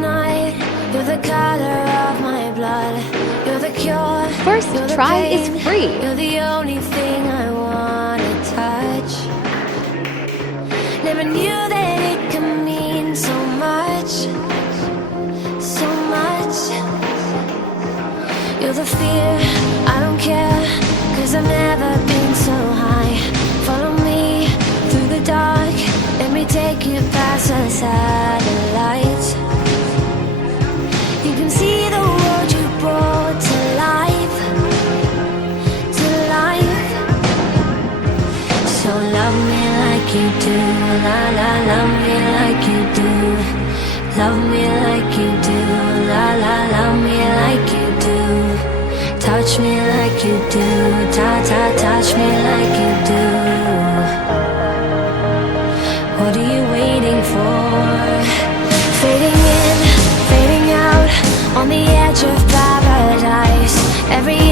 night. You're the color of my blood. You're the cure. First You're the try pain. is free. You're the only thing I wanna touch. Never knew that it could mean so much, so much. You're the fear, I don't care, 'cause I've never been so high. Follow me through the dark, let me take you past the satellites. You can see the world you brought to life, to life. So love me like you do, la la, love me like you do. Love me like you do, la la, love me like you do. Touch me like you do, ta ta, touch me like you do. What are you waiting for? Fading in, fading out, on the edge of paradise. Every